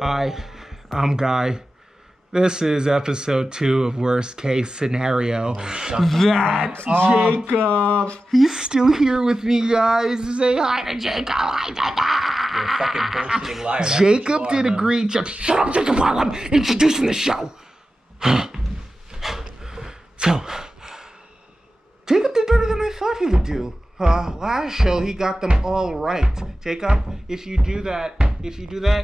Hi, I'm Guy. This is episode 2 of Worst Case Scenario. That's Jacob. He's still here with me, guys. Say hi to Jacob. You're a fucking bullshitting liar. That's Jacob what you are, did man. agree. Shut up, Jacob, while I'm introducing the show. So, Jacob did better than I thought he would do. Last show he got them all right. Jacob, if you do that,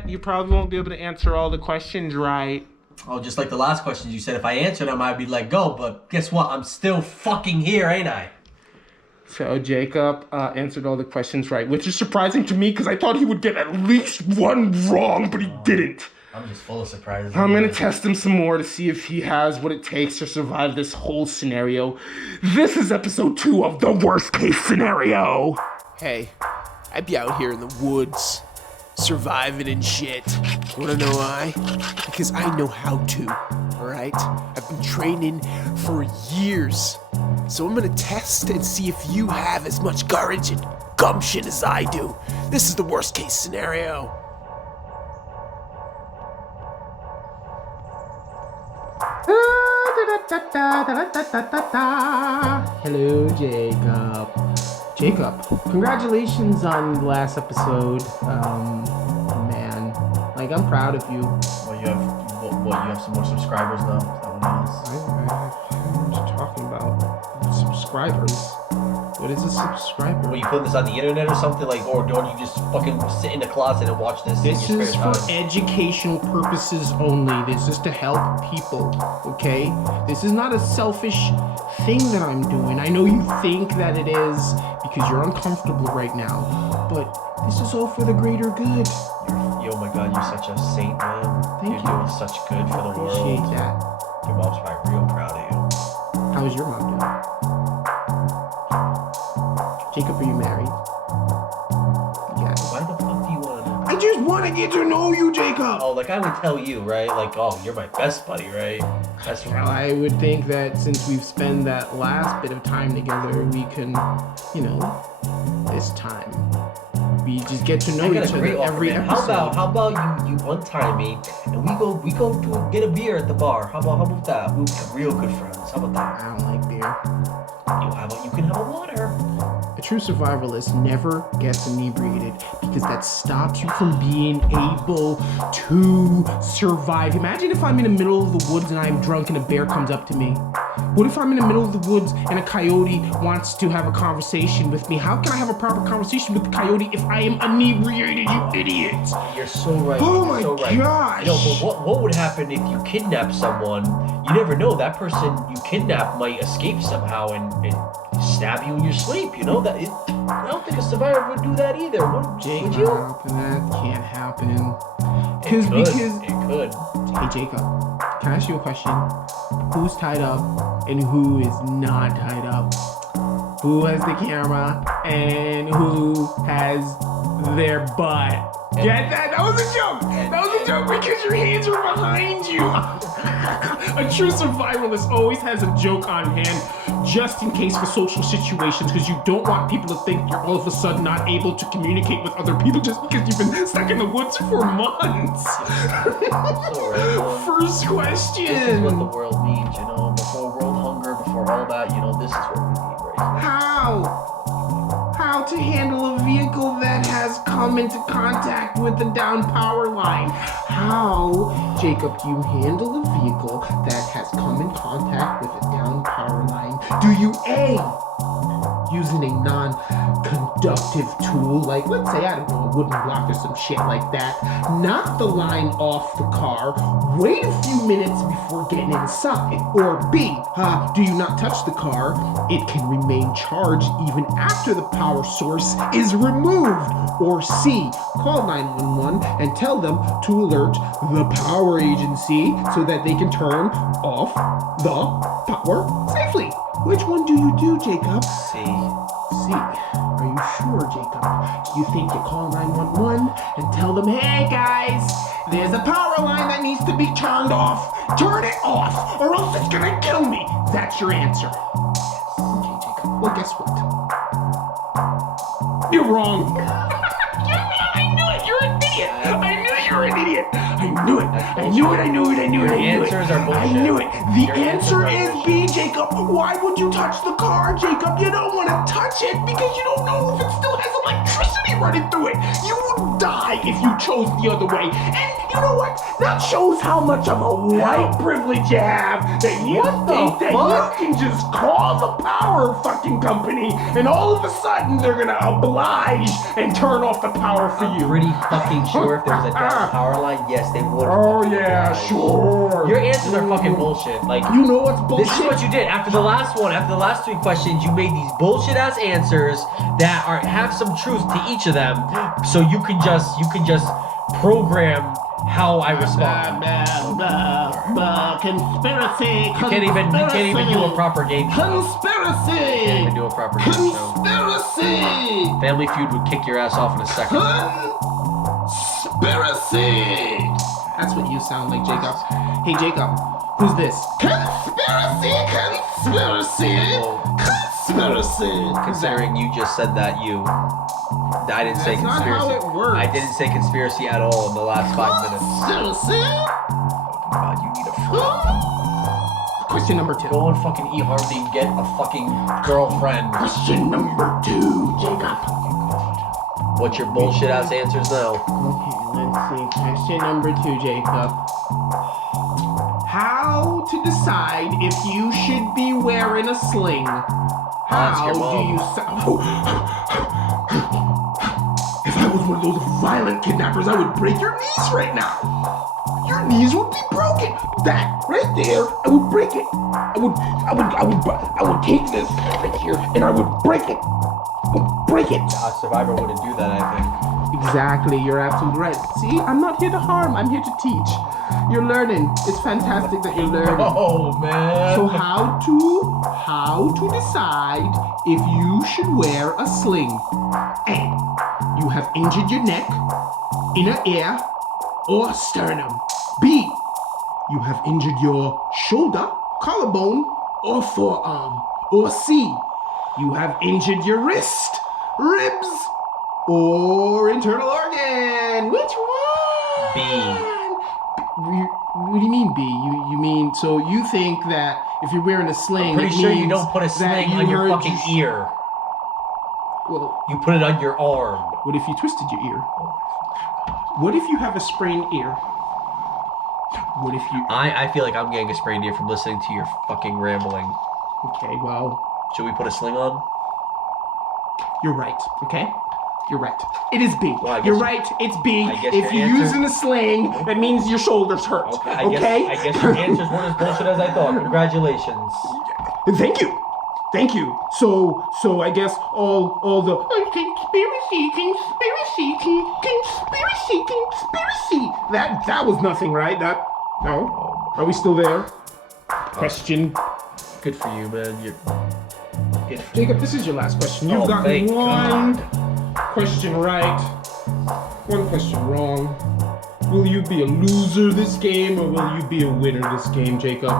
you probably won't be able to answer all the questions right. Oh, just like the last questions you said, if I answered them, I'd be let go. But guess what? I'm still fucking here, ain't I? So Jacob answered all the questions right, which is surprising to me because I thought he would get at least one wrong, but he didn't. I'm just full of surprises. I'm going to test him some more to see if he has what it takes to survive this whole scenario. This is episode 2 of the Worst Case Scenario. Hey, I'd be out here in the woods, surviving and shit. Wanna know why? Because I know how to, alright? I've been training for years. So I'm gonna test and see if you have as much courage and gumption as I do. This is the worst case scenario. Hello, Jacob. Jacob, congratulations on the last episode. Man, like, I'm proud of you. Well, you have some more subscribers now. Is that what I'm just talking about subscribers. What is a subscriber? it is? Well, you put this on the internet or something, like, or don't you just fucking sit in the closet and watch this? This in your is spare for time? educational purposes only. This is to help people, okay? This is not a selfish thing that I'm doing. I know you think that it is because you're uncomfortable right now, but this is all for the greater good. Oh my god, you're such a saint, man. Thank You're you. doing such good for the Appreciate world. that. Your mom's probably real proud of you. How is your mom doing? Jacob, are you married? Yeah. Why the fuck do you want to know? I just want to get to know you, Jacob. Oh, like I would tell you, right? Like, oh, you're my best buddy, right? That's Well, I would think that since we've spent that last bit of time together, we can, this time, we just get to know I got each a other great offer, every man. episode. How about you one-time me and we go to get a beer at the bar. How about that? We'll become real good friends. How about that? I don't like beer. How about you can have a water? A true survivalist never gets inebriated because that stops you from being able to survive. Imagine if I'm in the middle of the woods and I'm drunk and a bear comes up to me. What if I'm in the middle of the woods and a coyote wants to have a conversation with me? How can I have a proper conversation with the coyote if I am inebriated, you idiot? You're so right. Oh You're my so right. gosh. But what would happen if you kidnap someone? You never know. That person you kidnap might escape somehow and stab you in your sleep. You know that. I don't think a survivor would do that either. Would you? That can't happen. It Because could. Hey Jacob, can I ask you a question? Who's tied up and who is not tied up? Who has the camera and who has their butt? Get that? That was a joke! That was a joke because your hands are behind you! A true survivalist always has a joke on hand just in case for social situations because you don't want people to think you're all of a sudden not able to communicate with other people just because you've been stuck in the woods for months. So right, well, First question. this is what the world needs, before world hunger, before all that, this is what we need right now. How to handle a vehicle that has come into contact with the down power line. How, Jacob, do you handle a vehicle that has come in contact with a down power line? Do you A, using a non-conductive tool, like let's say, I don't know, a wooden block or some shit like that, knock the line off the car, wait a few minutes before getting inside, or B, do you not touch the car? It can remain charged even after the power source is removed, or C, call 911 and tell them to alert the power agency so that they can turn off the power safely. Which one do you do, Jacob? C. Are you sure, Jacob? Do you think you call 911 and tell them, hey guys, there's a power line that needs to be turned off. Turn it off or else it's gonna kill me. That's your answer. Okay, Jacob. Well, guess what? You're wrong. I knew it. You're an idiot. I knew you were You're an idiot. I knew it. That's I knew it. I knew it. I knew it. I knew it. Answers are bullshit. I knew it. The Your answer answers is are B, Jacob. Why would you touch the car, Jacob? You don't want to touch it because you don't know if it still has electricity running through it. You would die if you chose the other way. And you know what? That shows how much of a white privilege you have that you think that you can just call the power fucking company and all of a sudden they're gonna oblige and turn off the power for you. Pretty fucking sure if there was a down power line, yes, they would. Oh yeah, sure. Your answers are fucking bullshit. Like, You know what's bullshit? this is what you did after the last one. After the last 3 questions, you made these bullshit ass answers that have some truth to each of them, so you can just program how I respond. Conspiracy. You can't even do a proper game show. Conspiracy. You can't even do a proper game show. Conspiracy. Family Feud would kick your ass off in a second. Conspiracy. That's what you sound like, Jacob. Hey, Jacob, who's this? Conspiracy. Conspiracy. Considering you just said that, I didn't say That's not conspiracy. how it works. I didn't say conspiracy at all in the last 5 minutes. Conspiracy. God, you need a friend. Question number 2. Go on fucking eHarmony and get a fucking girlfriend. Question number 2, Jacob. What's your bullshit ass answers now? Okay, let's see. Question number 2, Jacob. How to decide if you should be wearing a sling? Ask How your do mom. you If I was one of those violent kidnappers, I would break your knees right now. Your knees would be broken. That right there, I would break it. I would take this right here and I would break it. Break it. A survivor wouldn't do that, I think. Exactly, you're absolutely right. See, I'm not here to harm, I'm here to teach. You're learning. It's fantastic that you're learning. Oh, man. So how to decide if you should wear a sling? A, you have injured your neck, inner ear, or sternum. B, you have injured your shoulder, collarbone, or forearm. Or C, you have injured your wrist, ribs, or internal organ. Which one? B. What do you mean B? You mean, so you think that if you're wearing a sling, Pretty it sure you means don't put a that sling you on your heard fucking ear. Well, You put it on your arm. what if you twisted your ear? What if you have a sprained ear? What if you... I feel like I'm getting a sprained ear from listening to your fucking rambling. Okay, well, Should we put a sling on? you're right, okay? You're right. It is B. Well, I guess You're you- right, it's B. I guess If your you're answer- using a sling, that means your shoulders hurt, okay? I guess your answers weren't as bullshit as I thought. Congratulations. Thank you. Thank you. So I guess all the conspiracy. That was nothing, right? No. Are we still there? Question. Good for you, man. You're good for Jacob, this is your last question. You've Oh, got thank one God. question right, one question wrong. Will you be a loser this game or will you be a winner this game, Jacob?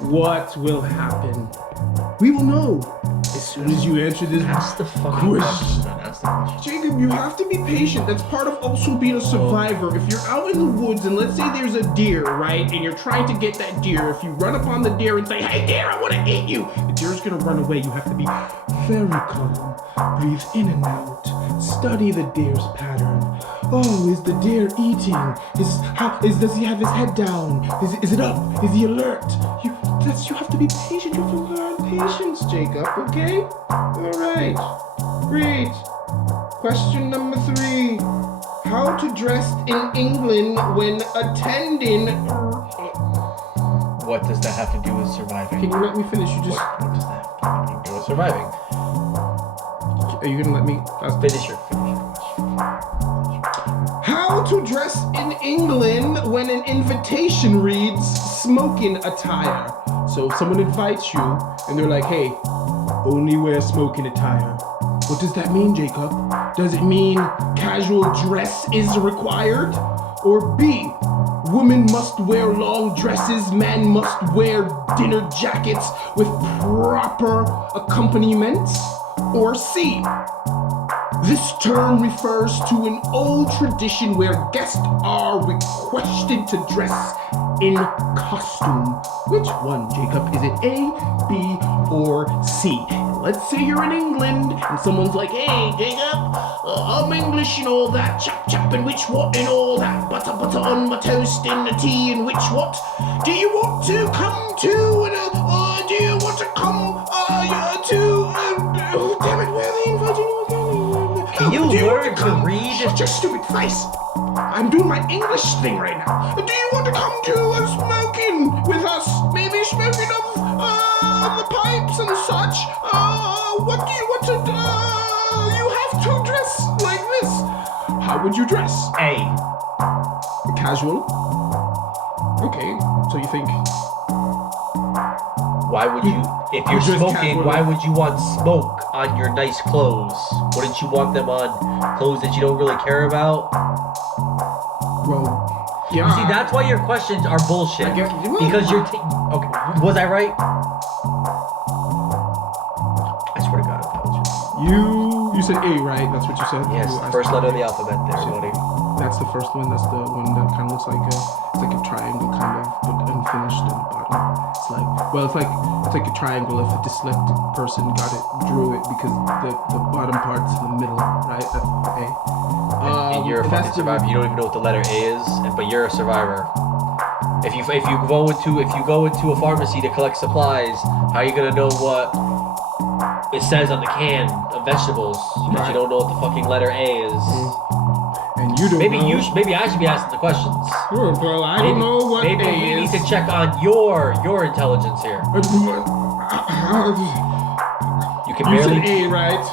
What will happen? We will know as soon as you answer this Ask the fucking question. question. Ask the question. Jacob, you have to be patient. That's part of also being a survivor. If you're out in the woods and let's say there's a deer, right? And you're trying to get that deer. If you run up on the deer and say, "Hey deer, I want to eat you," the deer's gonna run away. You have to be very calm. Breathe in and out. Study the deer's pattern. Oh, is the deer eating? Does he have his head down? Is it up? Is he alert? You have to be patient. You have to learn patience, Jacob, okay? Alright. Great. Question number 3. How to dress in England when attending... What does that have to do with surviving? Can you let me finish? You just... What does that have to do with surviving? Are you gonna let me... Finish your question. How to dress in England when an invitation reads smoking attire. So if someone invites you and they're like, "Hey, only wear smoking attire." What does that mean, Jacob? Does it mean casual dress is required? Or B, women must wear long dresses, men must wear dinner jackets with proper accompaniments? Or C, This term refers to an old tradition where guests are requested to dress in costume. Which one, Jacob? Is it A, B, or C? Let's say you're in England and someone's like, hey, Jacob, I'm English and all that, chap, chap, and which what and all that, butter, butter on my toast and the tea and which what. Do you want to come to, do you want to come oh, damn it, where are they inviting you again? Can you Do learn want to come? read? Shut your stupid face. I'm doing my English thing right now. Do you want to come to smoking with us? Maybe smoking of the pipes and such. What do you want to do? You have to dress like this. How would you dress? A. Casual. Okay, so you think Why would you, if you're Just smoking, casual. why would you want smoke on your nice clothes? Wouldn't you want them on clothes that you don't really care about? well, yeah. You see, that's why your questions are bullshit. I get- Because you're okay. Was I right? I swear to God, if that was right. You said A, right? That's what you said. Yes, You the asked- first letter of the alphabet there, buddy. That's the first one. That's the one that kind of looks like it's like a triangle, kind of, but unfinished in the bottom. It's like a triangle if a dyslexic person drew it because the bottom part's in the middle, right? That's A. And you're a that's fucking survivor. You don't even know what the letter A is, but you're a survivor. If you go into a pharmacy to collect supplies, how are you gonna know what it says on the can of vegetables? Because you don't know what the fucking letter A is. And you don't Maybe know. Maybe I should be asking the questions. Sure, well, I don't know what Maybe A we is. need to check on your intelligence here. You can You barely. said A, right?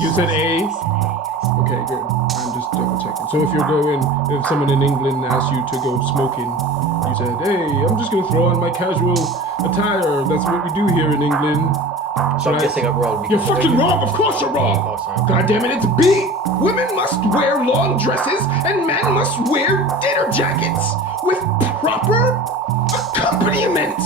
You said A. Okay, good. I'm just double checking. So if someone in England asks you to go smoking, you said, "Hey, I'm just gonna throw on my casual attire. That's what we do here in England." So I'm Right? guessing I'm wrong. You're because- fucking wrong. Of course you're wrong. Oh, sorry. God damn it, it's B. Women must wear long dresses and men must wear dinner jackets with proper accompaniment. Do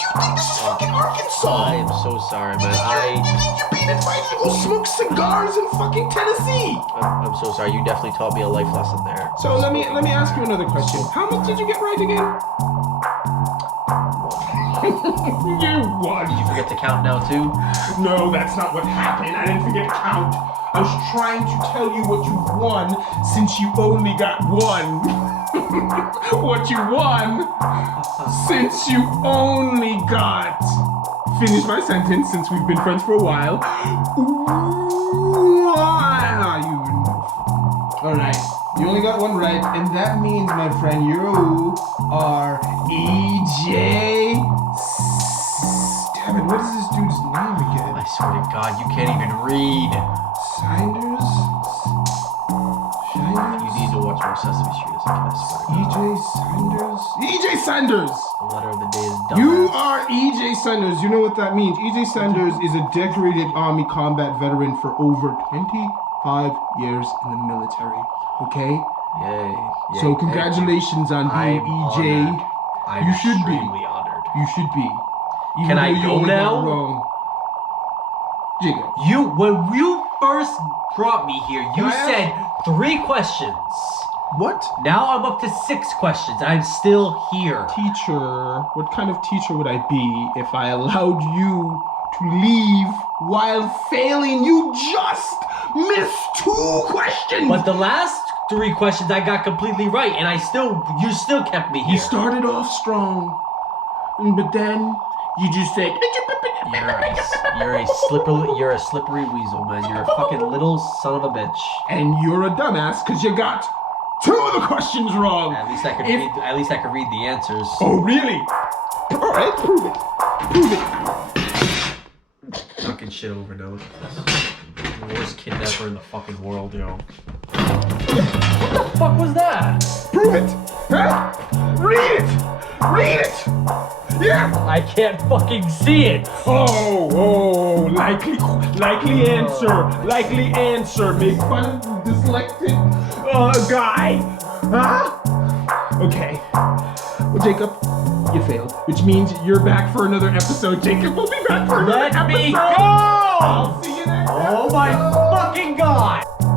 you think this is fucking Arkansas? I am so sorry, man. You think you're being invited to go smoke cigars in fucking Tennessee? I'm so sorry. You definitely taught me a life lesson there. So let me ask you another question. How much did you get right again? You won. Did you forget to count now too? No, that's not what happened. I didn't forget to count. I was trying to tell you what you won since you only got one. What you won since you only got. Finish my sentence since we've been friends for a while. Alright, you only got one right, and that means, my friend, you are EJ. Damn it, what is this dude's name again? I swear to God, you can't even read. Sanders? You need to watch more Sesame Street as a kid, I swear to God. EJ Sanders? EJ Sanders! The letter of the day is dumb. You are EJ Sanders. You know what that means. EJ Sanders is a decorated Army combat veteran for over 25 years in the military. Okay? Yay. Yay. So congratulations on being I'm EJ. honored. I'm You should be. extremely honored. You should be. Even Can I though you go only got now? it wrong. Jacob. When you first brought me here, you Can I ask- said 3 questions. What? Now I'm up to 6 questions. I'm still here. Teacher, what kind of teacher would I be if I allowed you to leave while failing? You just missed 2 questions! But the last 3 questions I got completely right, and you still kept me here. You started off strong, but then you just said, You're a slippery weasel, man. You're a fucking little son of a bitch. and you're a dumbass because you got 2 of the questions wrong. At least I could If- read. At least I could read the answers. Oh, really? All right, prove it. Prove it. Fucking shit over now. Look at this. The worst kidnapper in the fucking world, yo. What the fuck was that? Prove it. Huh? Read it. Read it. Yeah. I can't fucking see it. Oh, likely answer. Likely answer. Make fun of the dyslexic guy. Huh? Okay. Well, Jacob, you failed, which means you're back for another episode. Jacob will be back for another Let episode. me go! I'll see you next Oh my episode. not.